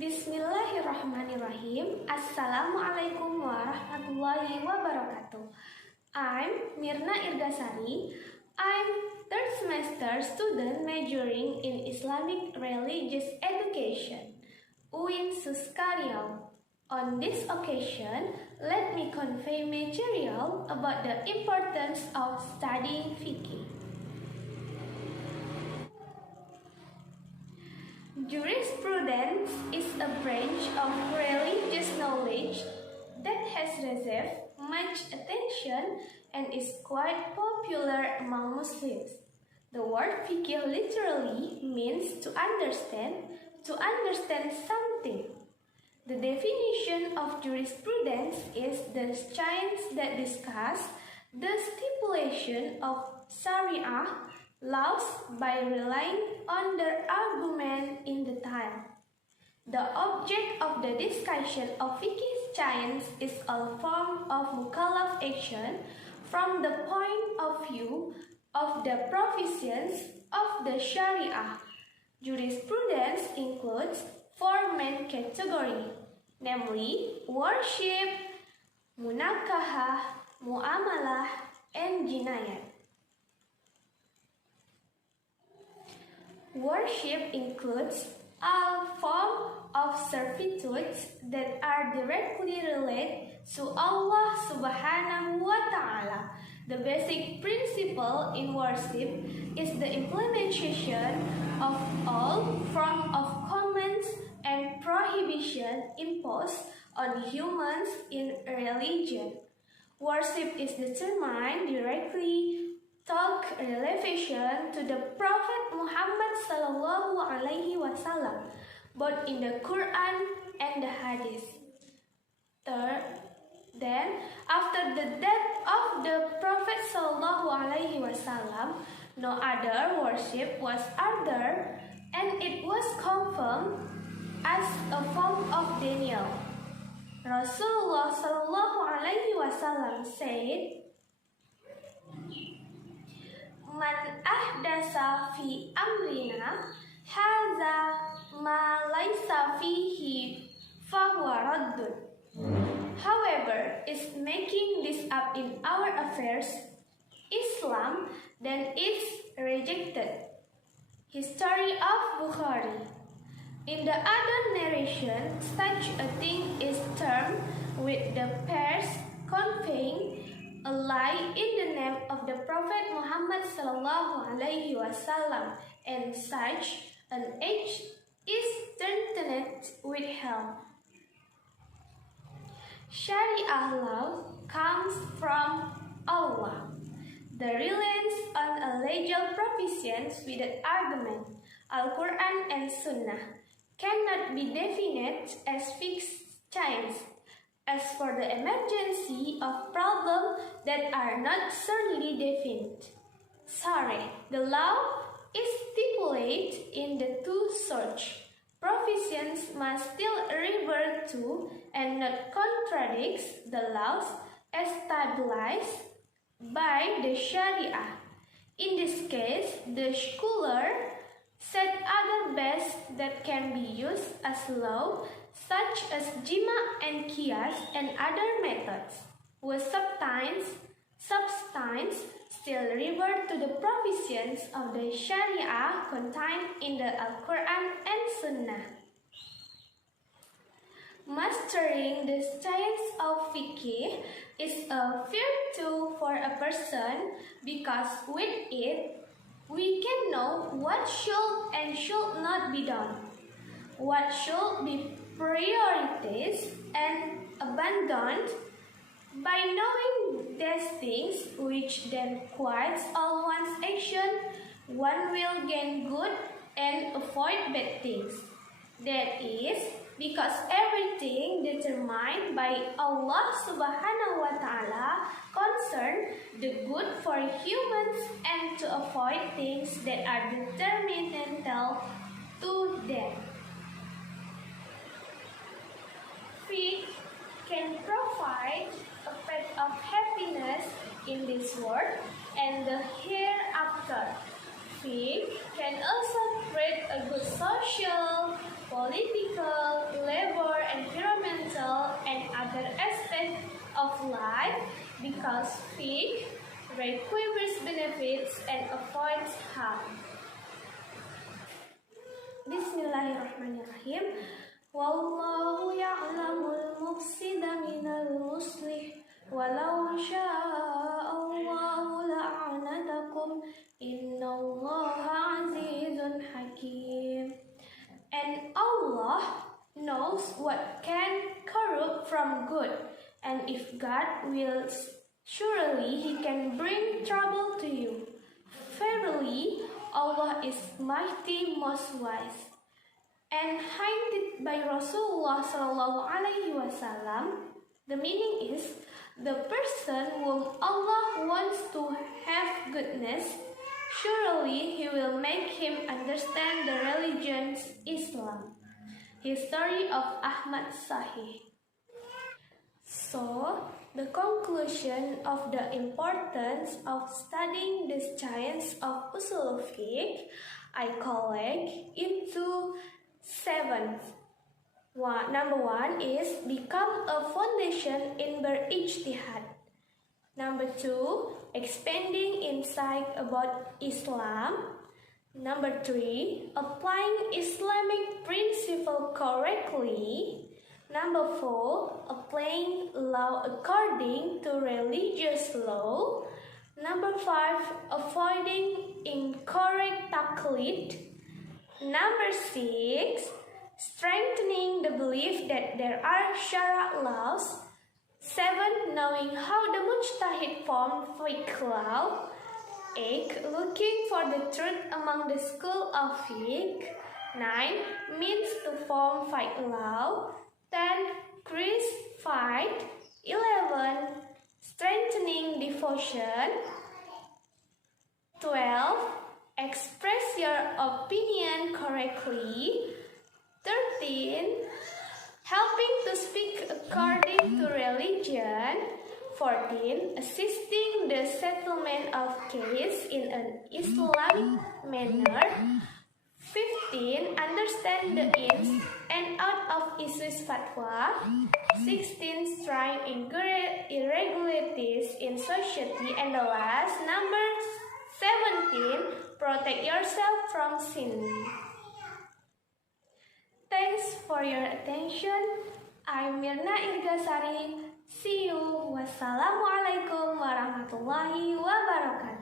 Bismillahirrahmanirrahim. Assalamualaikum warahmatullahi wabarakatuh. I'm Mirna Irgasari. I'm third semester student majoring in Islamic Religious Education, UIN Suskaryau. On this occasion, let me convey material about the importance of studying FIQH. Jurisprudence is a branch of religious knowledge that has received much attention and is quite popular among Muslims. The word fiqh literally means to understand something. The definition of jurisprudence is the science that discusses the stipulation of Sharia laws by relying on the argument in the time. The object of the discussion of fiqh science is a form of mukallaf action from the point of view of the provisions of the Sharia. Jurisprudence includes four main categories, namely worship, munakahah, muamalah, and jinayat. Worship includes all forms of servitudes that are directly related to Allah Subhanahu wa Ta'ala. The basic principle in worship is the implementation of all forms of commands and prohibition imposed on humans in religion. Worship is determined directly through relation to the Prophet Muhammad sallallahu alaihi wasallam, both in the Quran and the Hadith. Third, then, after the death of the Prophet sallallahu alaihi wasallam, no other worship was ordered, and it was confirmed as a form of denial. Rasulullah sallallahu alaihi wasallam said, "Man ahdasa fi amrina hadza ma laysa fihi fahuwa raddun." However, is making this up in our affairs Islam, then it's rejected. History of Bukhari. In the other narration, such a thing is termed with the pairs conveying a lie in the name of the Prophet Muhammad sallallahu alaihi wasallam, and such an act is threatened with hell. Sharia law comes from Allah. The reliance on a legal provisions with an argument, Al-Quran and Sunnah, cannot be defined as fixed science. As for the emergency of problems that are not certainly defined, the law is stipulated in the two sorts. Provisions must still refer to and not contradict the laws established by the Sharia. In this case, the scholar set other bases that can be used as law, such as jima and qiyas and other methods, with substance still revert to the provisions of the Sharia contained in the Al-Quran and Sunnah. Mastering the science of fiqh is a virtue for a person because with it, we can know what should and should not be done, what should be prioritized and abandoned. By knowing these things, which then quiets all one's action, one will gain good and avoid bad things. That is, because everything determined by Allah Subhanahu wa Ta'ala concern the good for humans, and to avoid things that are detrimental to them. Fiqh can provide a path of happiness in this world and the hereafter. Fiqh can also create a good social, political, because FIQH requires benefits and avoids harm. Bismillahirrahmanirrahim. Wallahu ya'lamul mufsida minal muslih walau syaa Allahu la'anatakum innallaha azizun hakim. And Allah knows what can corrupt from good, and if God wills, surely He can bring trouble to you. Verily, Allah is mighty, most wise. And hinted by Rasulullah SAW, the meaning is the person whom Allah wants to have goodness, surely He will make him understand the religion Islam. History of Ahmad Sahih. So, the conclusion of the importance of studying the science of usul fiqh I collect into 7. Number 1 is become a foundation in berijtihad. Number 2, expanding insight about Islam. Number 3, applying Islamic principle correctly. Number 4, applying law according to religious law. Number 5, avoiding incorrect taqlid. Number 6, strengthening the belief that there are syara laws. 7, knowing how the mujtahid form fiqh law. 8, looking for the truth among the school of fiqh. 9, means to form fiqh law. 10, increase fight. 11, strengthening devotion. 12, express your opinion correctly. 13, helping to speak according to religion. 14, assisting the settlement of case in an Islamic manner. 15, understand the ins and out of issues fatwa. 16, strike irregularities in society. And the last, number 17, protect yourself from sin. Thanks for your attention. I'm Mirna Irgasari. See you. Wassalamualaikum warahmatullahi wabarakatuh.